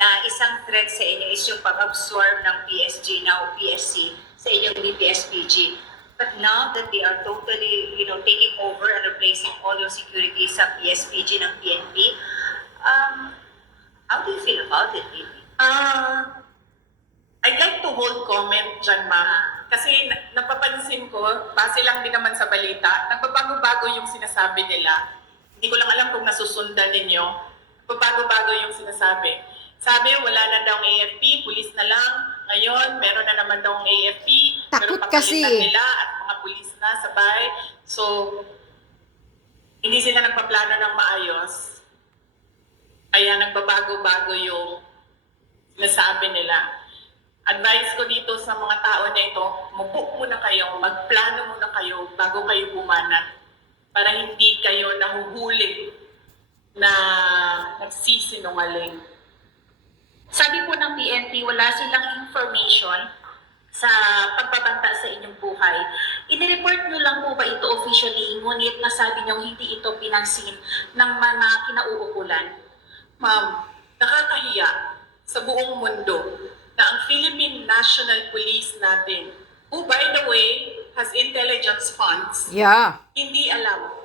na isang threat sa inyo is yung pag-absorb ng PSG, now PSC, sa inyong BPSPG. But now that they are totally, taking over and replacing all your security sa PSPG ng PNP, how do you feel about it, Amy? I'd like to hold comment dyan, ma'am. Kasi napapansin ko, base lang din naman sa balita, nagbabago-bago yung sinasabi nila. Hindi ko lang alam kung nasusundan ninyo. Nagbabago-bago yung sinasabi. Sabi, wala na daw AFP, pulis na lang. Ngayon, meron na naman daw AFP. Takot pero kasi. nila at mga pulis na sabay. So, hindi sila nagpaplano ng maayos. Kaya nagbabago-bago yung sinasabi nila. Advice ko dito sa mga tao na ito, mag-book muna kayo, magplano muna kayo bago kayo bumanat para hindi kayo nahuhuli na nagsisinungaling. Sabi po ng PNP, wala silang information sa pagbabanta sa inyong buhay. I-report nyo lang po ba ito officially, ngunit nasabi nyo hindi ito pinansin ng mga kinauukulan? Ma'am, nakakahiya sa buong mundo na ang Philippine National Police natin, who by the way has intelligence funds, Yeah. hindi alam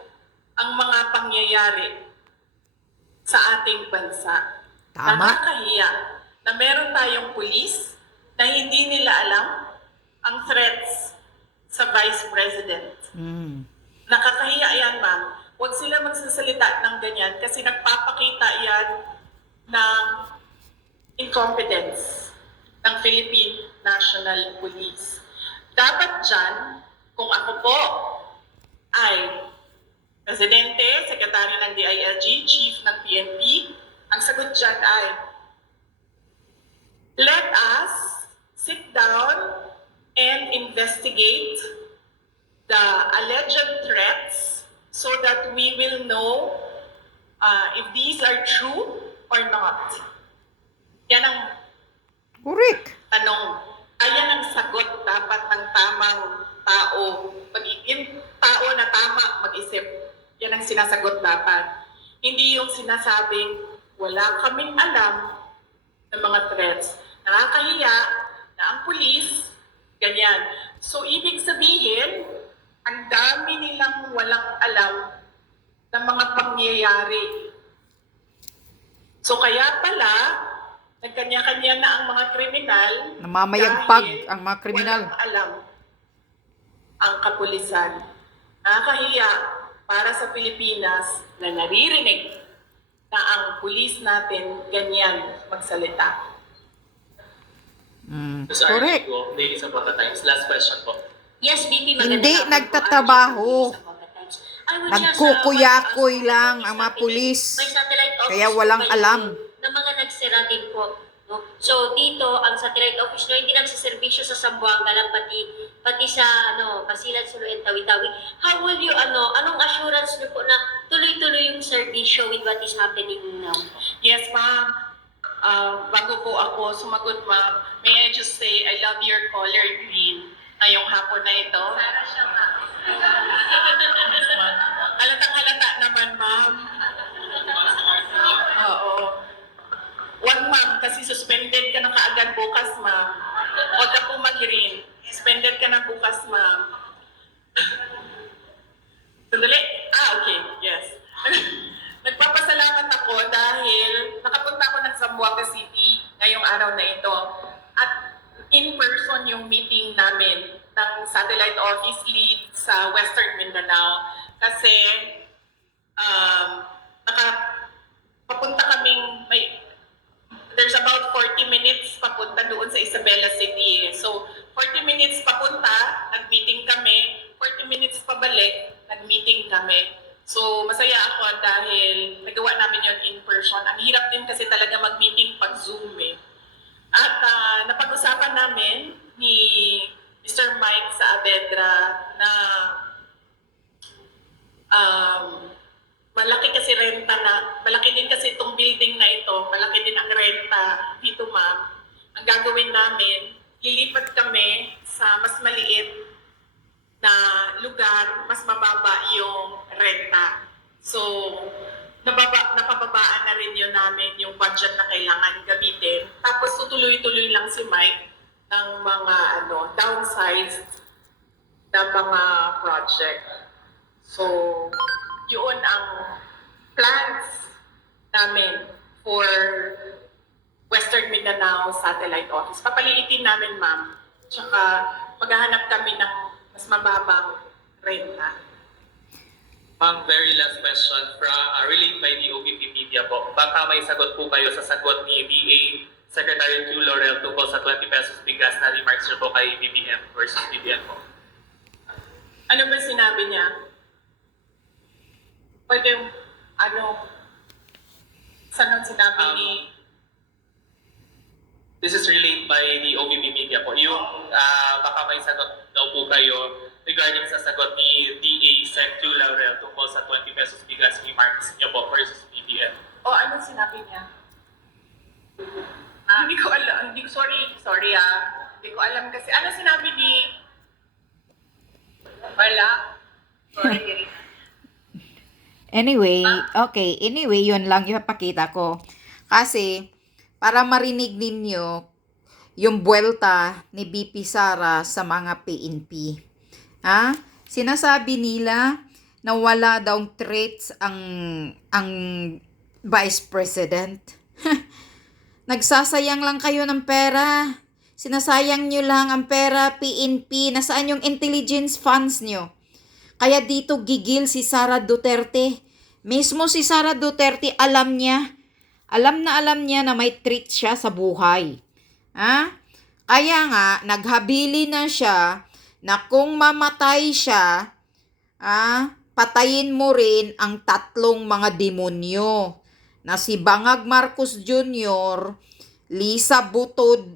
ang mga pangyayari sa ating bansa. Tama. Nakakahiya na meron tayong pulis na hindi nila alam ang threats sa Vice President. Nakakahiya yan, ma'am. Huwag sila magsasalita ng ganyan kasi nagpapakita yan ng incompetence ng Philippine National Police. Dapat dyan, kung ako po ay Presidente, Sekretary ng DILG, Chief ng PNP, ang sagot dyan ay, let us sit down and investigate the alleged threats so that we will know if these are true or not. Yan ang Correct. tanong. Ayan ang sagot dapat ng tamang tao. Yung tao na tama mag-isip. Yan ang sinasagot dapat. Hindi yung sinasabing wala kaming alam ng mga threats. Nakakahiya na ang pulis, ganyan. So, ibig sabihin, ang dami nilang walang alam ng mga pangyayari. So, kaya pala, nagkanya-kanya na ang mga kriminal. Namamayagpag dahil ang mga kriminal. walang alam ang kapulisan. Nakakahiya para sa Pilipinas na naririnig na ang pulis natin ganyan magsalita. Ms. Correct. Archie, ladies of Bota Times. Last question po. Yes, BP, Hindi magandang hapon po, nagtatrabaho. Archie, sa Bota Times. I would just, Nagkukuyakoy want to ask lang po, ang mga pulis. May satellite office Kaya po walang kayo alam. Na mga nagsira din po. No? So dito, ang satellite office nyo, hindi nagsiservisyo sa Zamboanga lang, pati sa Basilan, Sulu, and Tawi-Tawi. How will you, anong assurance nyo po na tuloy-tuloy yung servisyo with what is happening now? Yes, ma'am. Bago po ako sumagot, ma'am, may I just say, I love your color green ngayong hapon na ito. Halatang-halata naman, ma'am. Oo. Wag, ma'am, kasi suspended ka na kaagad bukas, ma'am. Huwag ka po mag-green. Suspended ka na bukas, ma'am. Sandali. Okay. Yes. Nagpapasalamat ako dahil nakapunta ako ng Zamboanga City ngayong araw na ito. At in person yung meeting namin ng satellite office lead sa Western Mindanao. Kasi papunta kaming there's about 40 minutes papunta doon sa Isabela City. So 40 minutes papunta, nag-meeting kami. 40 minutes pabalik, nag-meeting kami. So, masaya ako dahil nagawa namin yon in person. Ang hirap din kasi talaga mag-meeting pag Zoom eh. At napag-usapan namin ni Mr. Mike Saavedra na malaki din kasi itong building na ito, malaki din ang renta dito, ma'am. Ang gagawin namin, lilipat kami sa mas maliit na lugar, mas mababa yung renta. So, napababaan na rin yun namin yung budget na kailangan gamitin si Mike ng mga downsides na mga project. So, yun ang plans namin for Western Mindanao Satellite Office. Papaliitin namin, ma'am. Tsaka maghahanap kami ng mas mababang renta. Ma'am, very last question relayed by the OVP Media po. Baka may sagot po kayo sa sagot ni DA Secretary Q. Laurel tungkol sa 20 pesos bigas na remarks niyo po kay BBM versus BBM po. Ano ba sinabi niya? Pwede, saan ang sinabi ni... This is relayed by the OVP Media po. Yung baka may sagot daw po kayo regarding sa sagot ni DA Sec. Q. Laurel tungkol sa 20 pesos bigas remarks niyo po versus BBM. O, anong sinabi niya? Hindi ko alam. Sorry Hindi ko alam kasi. Ano sinabi ni... Wala. Sorry. Anyway, okay. Anyway, yun lang yung papakita ko. Kasi, para marinig ninyo yung buwelta ni BP Sara sa mga PNP. Sinasabi nila na wala daw traits ang Vice President. Nagsasayang lang kayo ng pera. Sinasayang nyo lang ang pera, PNP. Nasaan yung intelligence funds nyo? Kaya dito gigil si Sara Duterte. Mismo si Sara Duterte alam niya. Alam niya na may treat siya sa buhay. Kaya nga, naghabili na siya na kung mamatay siya, patayin mo rin ang tatlong mga demonyo na si Bangag Marcos Jr., Lisa Butod,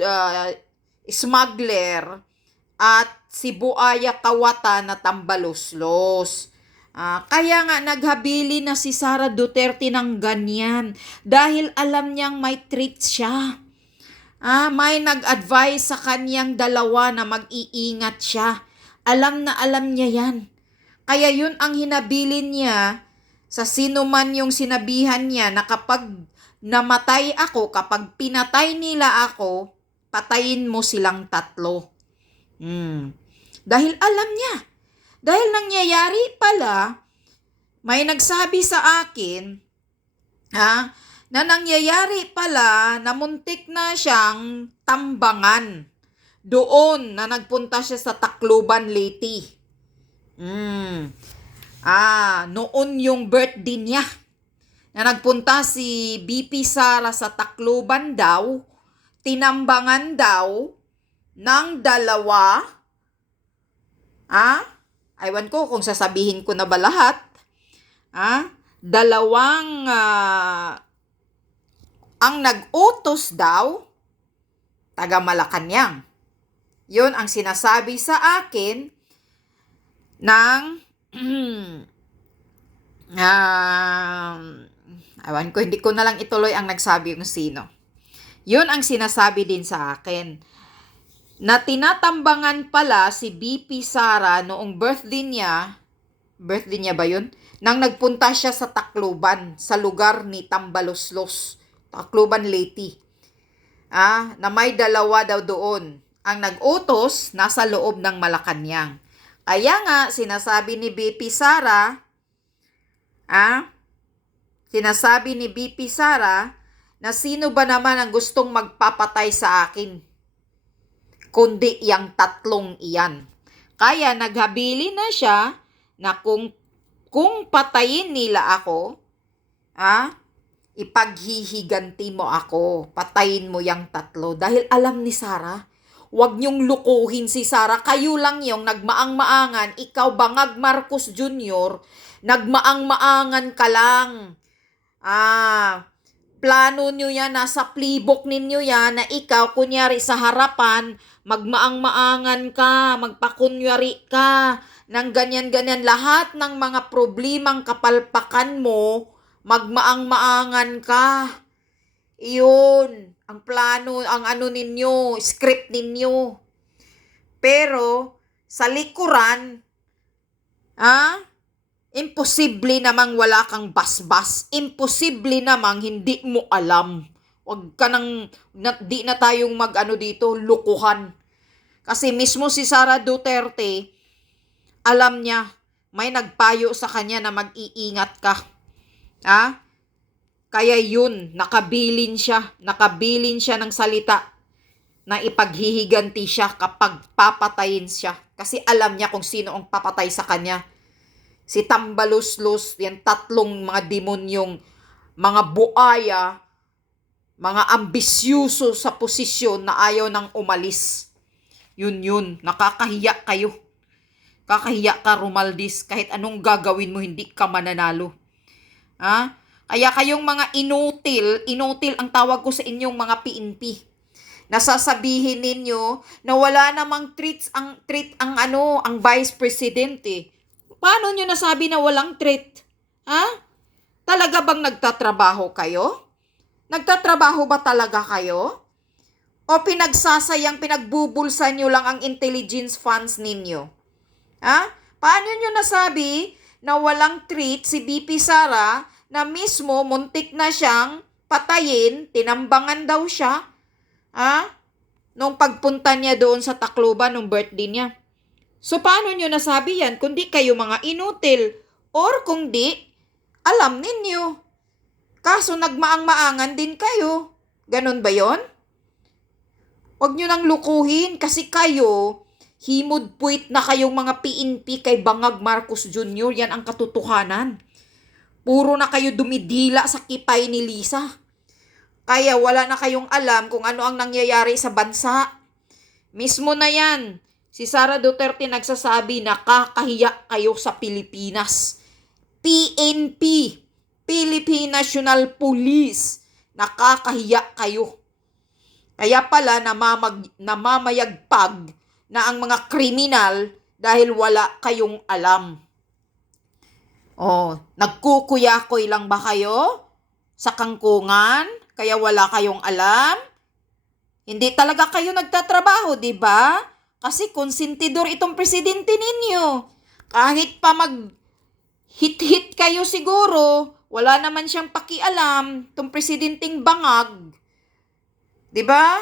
smuggler, at si Buaya Kawata na tambaloslos. Kaya nga naghabili na si Sara Duterte ng ganyan dahil alam niyang may treat siya. May nag-advise sa kanyang dalawa na mag-iingat siya. Alam na alam niya yan. Kaya yun ang hinabilin niya sa sino man yung sinabihan niya na kapag namatay ako, kapag pinatay nila ako, patayin mo silang tatlo. Dahil alam niya. Dahil nangyayari pala, may nagsabi sa akin, na nangyayari pala na muntik na siyang tambangan doon na nagpunta siya sa Tacloban, Leyte. Noon yung birthday niya na nagpunta si BP Sara sa Tacloban daw, tinambangan daw ng dalawa. Aywan ko kung sasabihin ko na ba lahat. Dalawang ang nag-utos daw, taga Malacanang. Yun ang sinasabi sa akin ng aywan ko, hindi ko na lang ituloy ang nagsabi kung sino. Yun ang sinasabi din sa akin. Na tinatambangan pala si BP Sara noong birthday niya ba yun? Nang nagpunta siya sa Tacloban, sa lugar ni Tambaloslos, Tacloban, Leyte. Na may dalawa daw doon. Ang nag-utos, nasa loob ng Malacanang. Kaya nga, sinasabi ni BP Sara, na sino ba naman ang gustong magpapatay sa akin? Kundi yang tatlong iyan. Kaya naghabili na siya na kung patayin nila ako, ipaghihiganti mo ako. Patayin mo yang tatlo. Dahil alam ni Sara, huwag niyong lukuhin si Sara. Kayo lang yung nagmaang-maangan. Ikaw, Bangag Marcos Jr., nagmaang-maangan ka lang. Plano nyo yan, nasa playbook ninyo yan, na ikaw, kunyari sa harapan, magmaang-maangan ka, magpakunyari ka, ng ganyan-ganyan. Lahat ng mga problemang kapalpakan mo, magmaang-maangan ka. Iyon, ang plano, ang ano ninyo, script ninyo. Pero, sa likuran, imposible namang wala kang basbas. Imposible namang hindi mo alam. Huwag ka nang, di na tayong dito, lukuhan. Kasi mismo si Sara Duterte, alam niya, may nagpayo sa kanya na mag-iingat ka. Ha? Kaya yun, nakabilin siya ng salita na ipaghihiganti siya kapag papatayin siya. Kasi alam niya kung sino ang papatay sa kanya. Si Tambaluslos, yan tatlong mga demonyong, mga buaya, mga ambisyuso sa posisyon na ayaw nang umalis. Yun, nakakahiya kayo. Kakahiya ka, Romaldis, kahit anong gagawin mo, hindi ka mananalo. Ha? Kaya kayong mga inutil ang tawag ko sa inyong mga PNP. Nasasabihin ninyo na wala namang treat ang Vice President eh. Paano nyo nasabi na walang treat? Ha? Talaga bang nagtatrabaho kayo? Nagtatrabaho ba talaga kayo? O pinagbubulsa nyo lang ang intelligence funds ninyo? Ha? Paano nyo nasabi na walang treat si BP Sara na mismo muntik na siyang patayin, tinambangan daw siya? Ha? Nung pagpunta niya doon sa Tacloban nung birthday niya. So paano nyo nasabi yan? Kundi kayo mga inutil. Or kung di, alam ninyo. Kaso nagmaang-maangan din kayo. Ganon ba yon? Huwag nyo nang lukuhin kasi kayo, himod-puwit na kayong mga PNP kay Bangag Marcos Jr. Yan ang katotohanan. Puro na kayo dumidila sa kipay ni Lisa. Kaya wala na kayong alam kung ano ang nangyayari sa bansa. Mismo na yan. Si Sara Duterte nagsasabi na kakahiya kayo sa Pilipinas. PNP, Philippine National Police. Nakakahiya kayo. Kaya pala namamayagpag na ang mga kriminal dahil wala kayong alam. Nagkukuyakoy lang ba kayo sa kangkungan? Kaya wala kayong alam? Hindi talaga kayo nagtatrabaho, di ba? Kasi konsentidor itong presidente ninyo. Kahit pa mag-hit-hit kayo siguro, wala naman siyang pakialam, itong presidenteng Bangag. Di ba?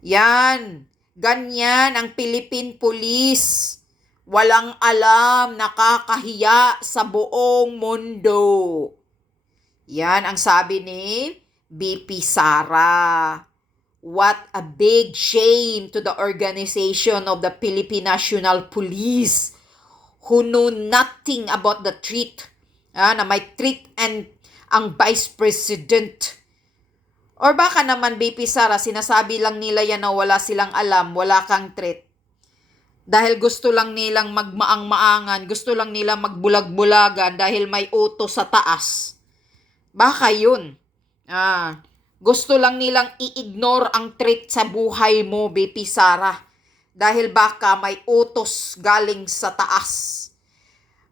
Yan. Ganyan ang Philippine Police. Walang alam, nakakahiya sa buong mundo. Yan ang sabi ni BP Sara. What a big shame to the organization of the Philippine National Police who know nothing about the treat. Na may treat and ang Vice President. Or baka naman, BP Sara, sinasabi lang nila yan na wala silang alam, wala kang treat. Dahil gusto lang nilang magmaang-maangan, gusto lang nilang magbulag-bulagan dahil may utos sa taas. Baka yun. Gusto lang nilang i-ignore ang treat sa buhay mo, BP Sara. Dahil baka may utos galing sa taas.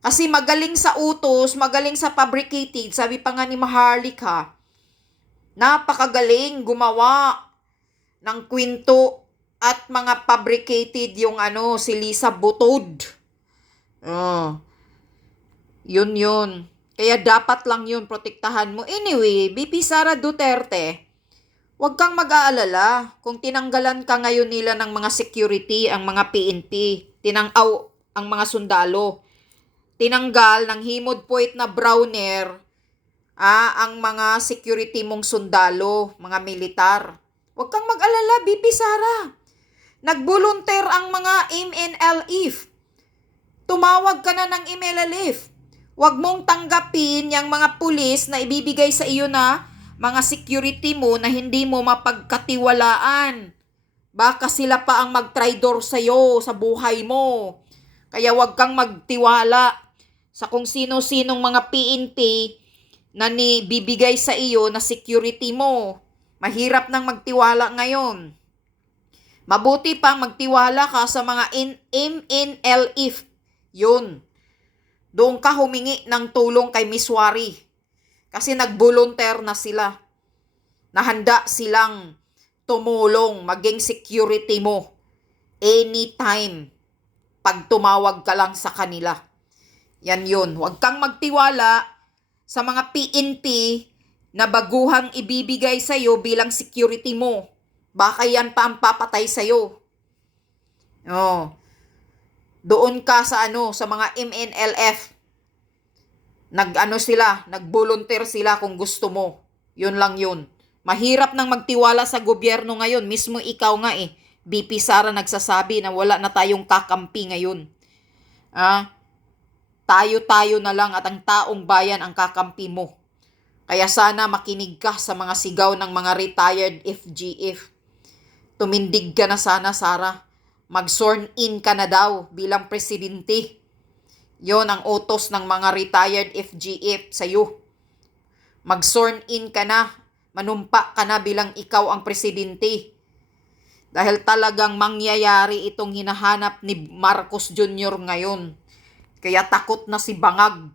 Kasi magaling sa utos, magaling sa fabricated. Sabi pa nga ni Maharlika, napakagaling gumawa ng kwento at mga fabricated yung si Lisa Butod. Yun. Kaya dapat lang yun, protektahan mo. Anyway, BP Sara Duterte, huwag kang mag-aalala kung tinanggalan ka ngayon nila ng mga security, ang mga PNP, ang mga sundalo. Tinanggal ng himod-puwit na browner, ang mga security mong sundalo, mga militar. Huwag kang mag-alala, BP Sara. Nag-volunteer ang mga MNLF. Tumawag ka na ng MNLF. Huwag mong tanggapin yung mga pulis na ibibigay sa iyo na mga security mo na hindi mo mapagkatiwalaan. Baka sila pa ang mag-traidor sa iyo sa buhay mo. Kaya huwag kang magtiwala sa kung sino-sinong mga PNP na bibigay sa iyo na security mo. Mahirap nang magtiwala ngayon. Mabuti pang magtiwala ka sa mga MNLF. Yun. Doon ka humingi ng tulong kay Miss Wari. Kasi nag-volunteer na sila. Nahanda silang tumulong, maging security mo. Anytime. Pag tumawag ka lang sa kanila. Yan yun. Huwag kang magtiwala sa mga PNP na baguhang ibibigay sa'yo bilang security mo. Baka yan pa ang papatay sa'yo. Oh. Doon ka sa sa mga MNLF. Nag-volunteer sila kung gusto mo. Yun lang yun. Mahirap nang magtiwala sa gobyerno ngayon. Mismo ikaw nga BP Sara nagsasabi na wala na tayong kakampi ngayon. Tayo-tayo na lang at ang taong bayan ang kakampi mo. Kaya sana makinig ka sa mga sigaw ng mga retired FGF. Tumindig ka na sana, Sara. Mag-sworn in ka na daw bilang presidente. Yon ang utos ng mga retired FGF sa'yo. Mag-sworn in ka na. Manumpa ka na bilang ikaw ang presidente. Dahil talagang mangyayari itong hinahanap ni Marcos Jr. ngayon. Kaya takot na si Bangag.